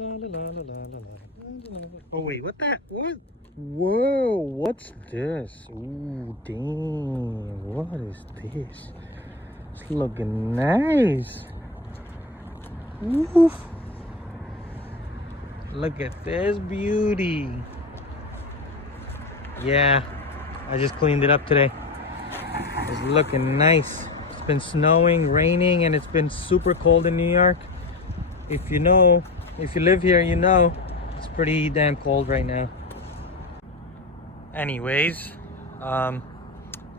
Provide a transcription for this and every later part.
Oh wait, what that? What? Whoa, what's this? Ooh, damn, what is this? It's looking nice. Woof. Look at this beauty. Yeah, I just cleaned it up today. It's looking nice. It's been snowing, raining, and it's been super cold in New York. If you live here, you know it's pretty damn cold right now. Anyways,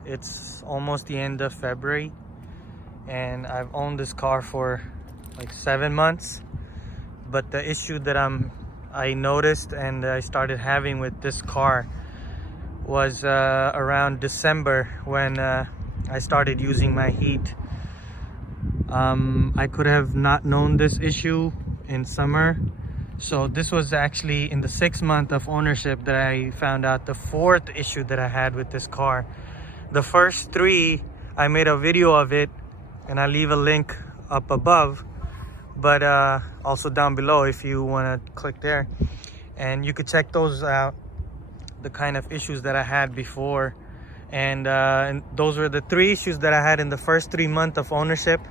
it's almost the end of February, and I've owned this car for like 7 months. But the issue that I noticed and I started having with this car was around December when I started using my heat. I could have not known this issue in summer. So this was actually in the 6th month of ownership that I found out the 4th issue that I had with this car. The first 3, I made a video of it, and I'll leave a link up above, but also down below if you want to click there. And you could check those out, the kind of issues that I had before. And those were the 3 issues that I had in the first 3 months of ownership.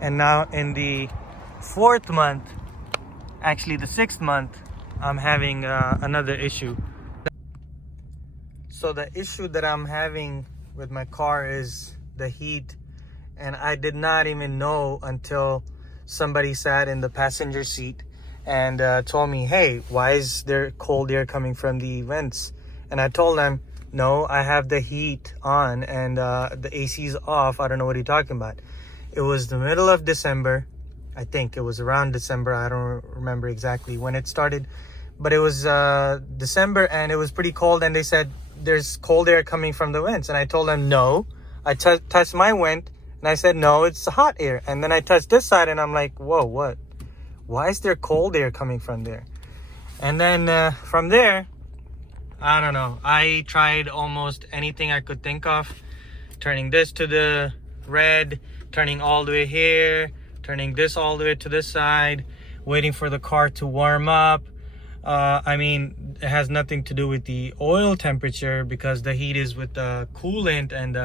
And now in the 4th month, actually the 6th month, I'm having another issue. So the issue that I'm having with my car is the heat, and I did not even know until somebody sat in the passenger seat and told me, hey, why is there cold air coming from the vents? And I told them, no, I have the heat on and the AC is off. I don't know what you're talking about. It was the middle of December. I think it was around December. I don't remember exactly when it started, but it was December, and it was pretty cold, and they said there's cold air coming from the vents. And I told them no. I touched my vent and I said no, it's hot air. And then I touched this side and I'm like, whoa, what? Why is there cold air coming from there? And then from there, I don't know, I tried almost anything I could think of, turning this to the red, turning all the way here, turning this all the way to this side, waiting for the car to warm up. I mean, it has nothing to do with the oil temperature because the heat is with the coolant, and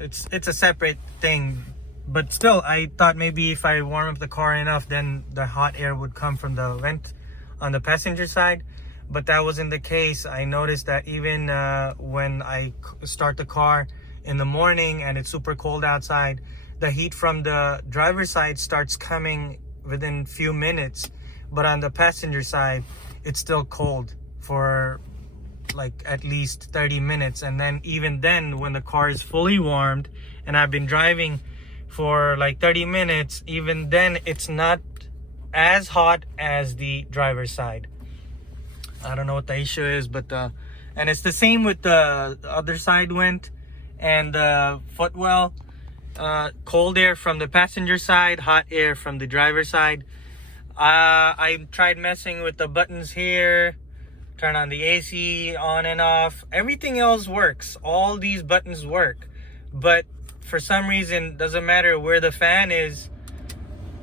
it's a separate thing. But still, I thought maybe if I warm up the car enough, then the hot air would come from the vent on the passenger side. But that wasn't the case. I noticed that even when I start the car in the morning and it's super cold outside, the heat from the driver's side starts coming within few minutes, but on the passenger side it's still cold for like at least 30 minutes. And then even then, when the car is fully warmed and I've been driving for like 30 minutes, even then it's not as hot as the driver's side. I don't know what the issue is, but and it's the same with the other side vent and the footwell. Cold air from the passenger side, hot air from the driver's side. I tried messing with the buttons here, turn on the AC on and off. Everything else works. All these buttons work, but for some reason, doesn't matter where the fan is,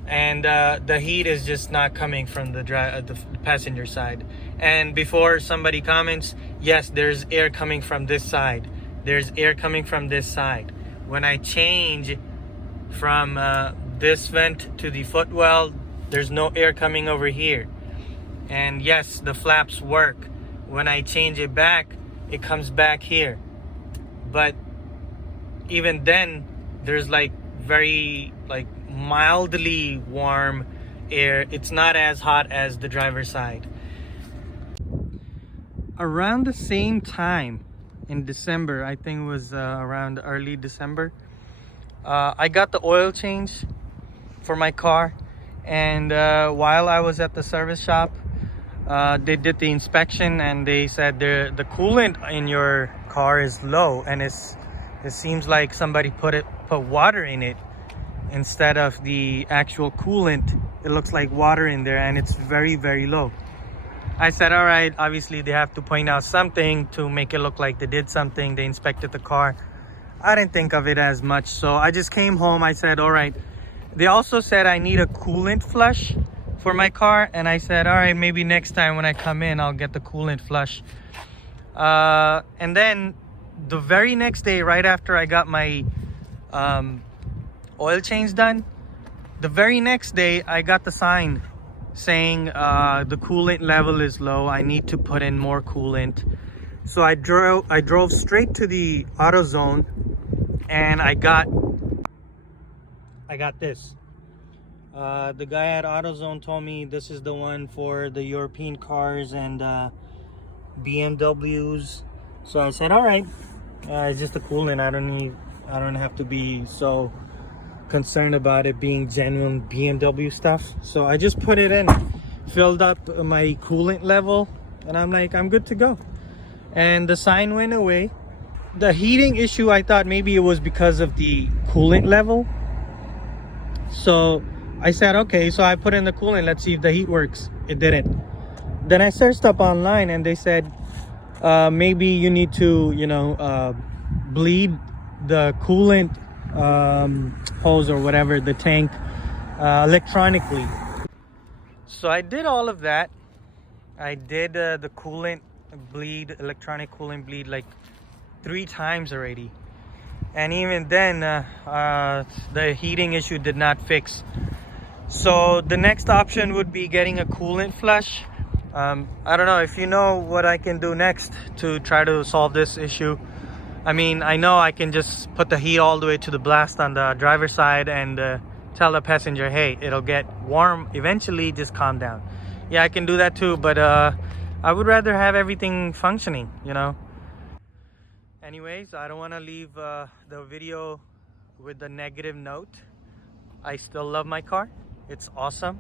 and the heat is just not coming from the passenger side. And before somebody comments, yes, there's air coming from this side. There's air coming from this side. When I change from this vent to the footwell, there's no air coming over here. And yes, the flaps work. When I change it back, it comes back here. But even then, there's like very like mildly warm air. It's not as hot as the driver's side. Around the same time in December, I think it was around early December, I got the oil change for my car. And while I was at the service shop, they did the inspection and they said the coolant in your car is low, and it seems like somebody put water in it instead of the actual coolant. It looks like water in there, and it's very, very low. I said, all right, obviously they have to point out something to make it look like they did something. They inspected the car. I didn't think of it as much, so I just came home. I said, all right. They also said I need a coolant flush for my car, and I said, all right, maybe next time when I come in, I'll get the coolant flush. And then the very next day, right after I got my oil change done, the very next day I got the sign saying the coolant level is low, I need to put in more coolant. So I drove straight to the AutoZone, and I got this. The guy at AutoZone told me this is the one for the European cars and BMWs. So I said, all right, it's just a coolant. I don't have to be so concerned about it being genuine BMW stuff. So I just put it in, filled up my coolant level, and I'm like, I'm good to go. And the sign went away. The heating issue, I thought maybe it was because of the coolant level. So I said, okay, so I put in the coolant, let's see if the heat works. It didn't. Then I searched up online, and they said maybe you need to, bleed the coolant hose or whatever, the tank, electronically. So I did all of that. I did the coolant bleed, electronic coolant bleed, like 3 times already, and even then the heating issue did not fix. So the next option would be getting a coolant flush. I don't know if you know what I can do next to try to solve this issue. I mean, I know I can just put the heat all the way to the blast on the driver's side and tell the passenger, hey, it'll get warm eventually, just calm down. Yeah, I can do that too, but I would rather have everything functioning, Anyways, I don't want to leave the video with a negative note. I still love my car. It's awesome.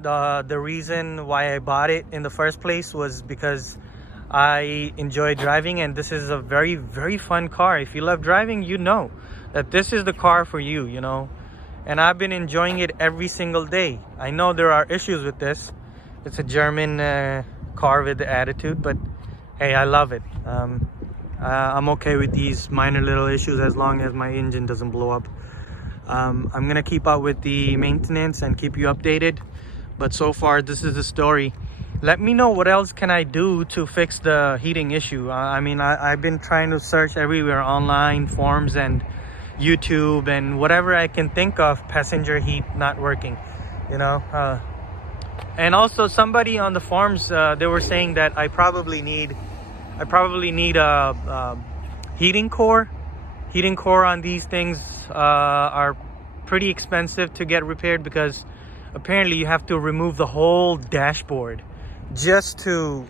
The reason why I bought it in the first place was because I enjoy driving, and this is a very, very fun car. If you love driving, you know that this is the car for you, And I've been enjoying it every single day. I know there are issues with this. It's a German car with the attitude, but hey, I love it. I'm okay with these minor little issues as long as my engine doesn't blow up. I'm gonna keep up with the maintenance and keep you updated, but so far this is the story. Let me know what else can I do to fix the heating issue. I mean, I've been trying to search everywhere, online, forums and YouTube and whatever I can think of, passenger heat not working, and also somebody on the forums, they were saying that I probably need a heating core. Heating core on these things are pretty expensive to get repaired, because apparently you have to remove the whole dashboard just to,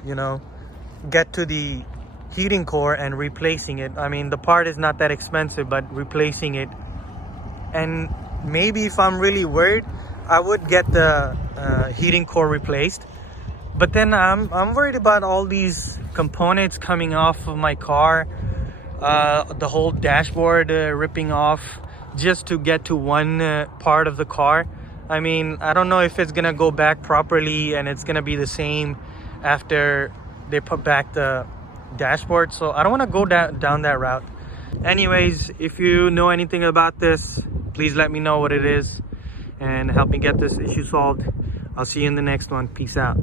get to the heating core and replacing it. I mean, the part is not that expensive, but replacing it, and maybe if I'm really worried, I would get the heating core replaced. But then I'm worried about all these components coming off of my car, the whole dashboard ripping off just to get to one part of the car. I mean, I don't know if it's gonna go back properly and it's gonna be the same after they put back the dashboard. So I don't want to go down that route. Anyways, if you know anything about this, please let me know what it is and help me get this issue solved. I'll see you in the next one. Peace out.